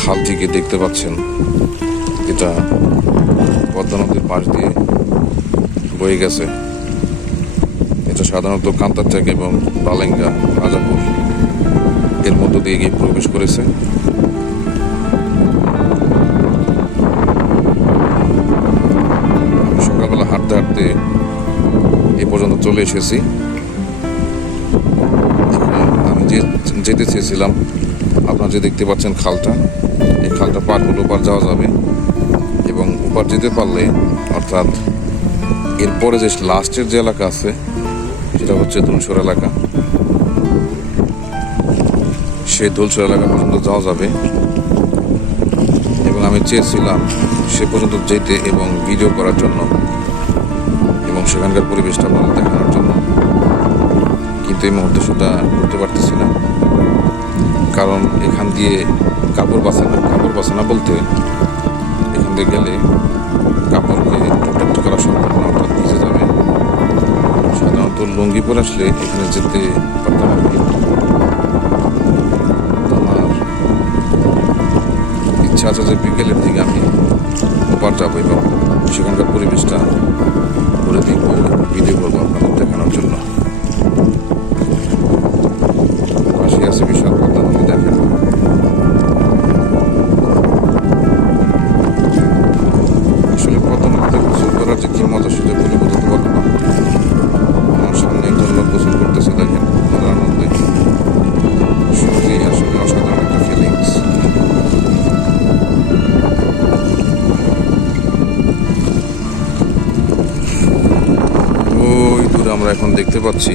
খাল থেকে দেখতে পাচ্ছেন, এটা পদ্মা নদীর পাশ দিয়ে বয়ে গেছে। এটা সাধারণত কান্তারচাক এবং বালেঙ্গা, রাজাপুর এর মধ্য দিয়ে গিয়ে প্রবেশ করেছে। সকালবেলা হাঁটতে হাঁটতে এ পর্যন্ত চলে এসেছি। আমি যে যেতে চেয়েছিলাম আপনারা যে দেখতে পাচ্ছেন খালটা, এই খালটা পার হলে ওপার যাওয়া যাবে এবং ওপার যেতে পারলে, অর্থাৎ এরপরে যে লাস্টের যে এলাকা আছে, সেটা হচ্ছে ধুলসর এলাকা। সেই ধুলসর এলাকা পর্যন্ত যাওয়া যাবে এবং আমি চেয়েছিলাম সে পর্যন্ত যেতে এবং ভিডিও করার জন্য এবং সেখানকার পরিবেশটা আপনাদের দেখানোর জন্য। কিন্তু এই মুহূর্তে সেটা করতে পারতেছি না। কারণ এখান দিয়ে কাপড় বাসে না, কাপড় বাসে না বলতে এখান দিয়ে গেলে কাপড়কে প্রোটেক্ট করা সম্ভব না, অর্থাৎ ভিজে যাবে। সাধারণত লুঙ্গি পরে আসলে এখানে যেতে পারতাম আমার ইচ্ছা আছে যে বিকেলের দিকে আমি ওপার যাব এবং সেখানকার পরিবেশটা ঘুরে দেখব ভিডিও করব আপনাদের দেখানোর জন্য। আমরা এখন দেখতে পাচ্ছি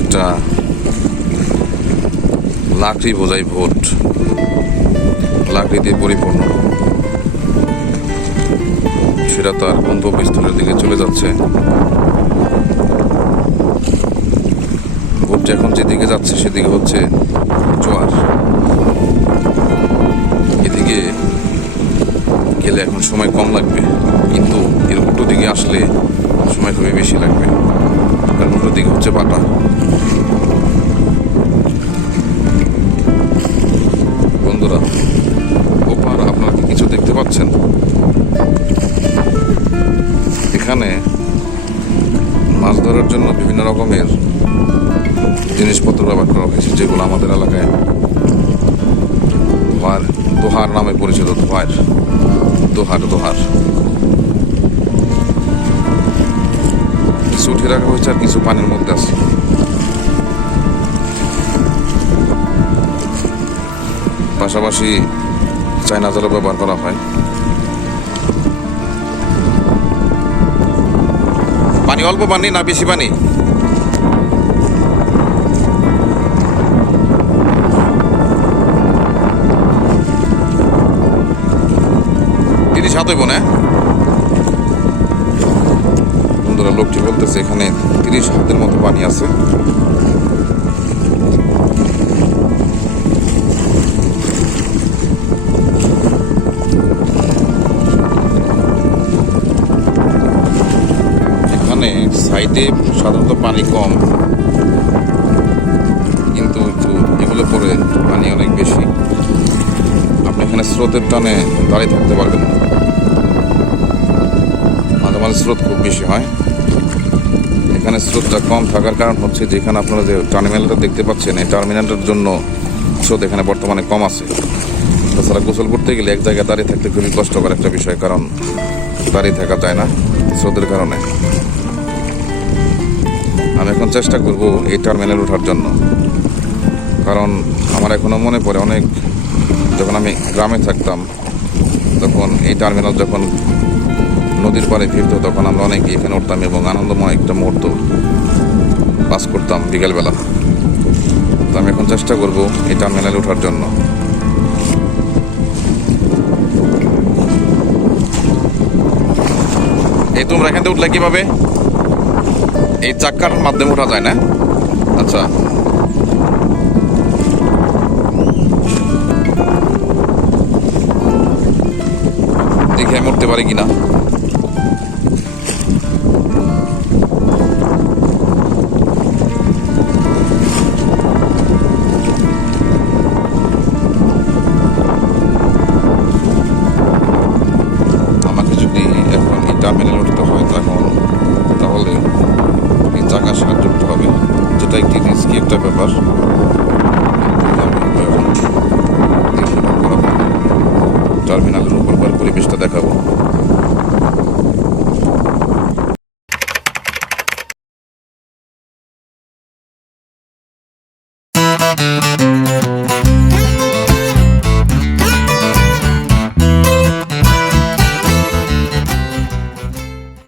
একটা লাকড়ি বোঝাই ভোট। লাকড়ি দিয়ে পরিপূর্ণ। সেটা তার গন্তব্যস্থলের দিকে চলে যাচ্ছে। ভোটটা এখন যেদিকে যাচ্ছে, সেদিকে হচ্ছে জোয়ার। এদিকে গেলে এখন সময় কম লাগবে। কিন্তু এর উল্টো দিকে আসলে সময় খুবই বেশি লাগবে। কারণ উল্টো দিকে হচ্ছে পাটা বন্ধুরা ওপার আপনারা কি কিছু দেখতে পাচ্ছেন? এখানে মাছ ধরার জন্য বিভিন্ন রকমের জিনিসপত্র ব্যবহার করা হয়েছে, যেগুলো আমাদের এলাকায় দোহার দোহার নামে পরিচিত, দোহার। দোহার দোহার। উঠে রাখা হয়েছে আর কিছু পানির মধ্যে আছে। পাশাপাশি চায়না জলও ব্যবহার করা হয়। পানি, অল্প পানি না বেশি পানি? তিরিশ হাত হইব না? লোকটি বলতেছে, এখানে তিরিশ হাতের মতো পানি আছে। এখানে সাইডে সাধারণত পানি কম, কিন্তু একটু এগুলো পরে পানি অনেক বেশি। আপনি এখানে স্রোতের টানে দাঁড়িয়ে থাকতে পারবেন মাঝে মাঝে স্রোত খুব বেশি হয়। এখানে স্রোতটা কম থাকার কারণ হচ্ছে যে এখানে আপনারা যে টার্মিনালটা দেখতে পাচ্ছেন, এই টার্মিনালটার জন্য স্রোত এখানে বর্তমানে কম আছে। তাছাড়া গোসল করতে গেলে এক জায়গায় দাঁড়িয়ে থাকতে খুবই কষ্টকর একটা বিষয়, কারণ দাঁড়িয়ে থাকা যায় না স্রোতের কারণে। আমি এখন চেষ্টা করব এই টার্মিনাল ওঠার জন্য। কারণ আমার এখনও মনে পড়ে অনেক, যখন আমি গ্রামে থাকতাম, তখন এই টার্মিনাল যখন নদীর পাড়ে ফিরতো, তখন আমরা অনেক এখানে উঠতাম এবং আনন্দময় একটা মুহূর্ত পাস করতাম বিকেলবেলা। তো আমি এখন চেষ্টা করব এই টার্মিনালে ওঠার জন্য। এই তোমরা এখান থেকে উঠলে কীভাবে? এই চাক্কার মাধ্যমে ওঠা যায় না? আচ্ছা। দেখে আমি উঠতে পারি কিনা। ব্যাপার। টার্মিনালের উপরকার পরিবেশটা দেখাবো।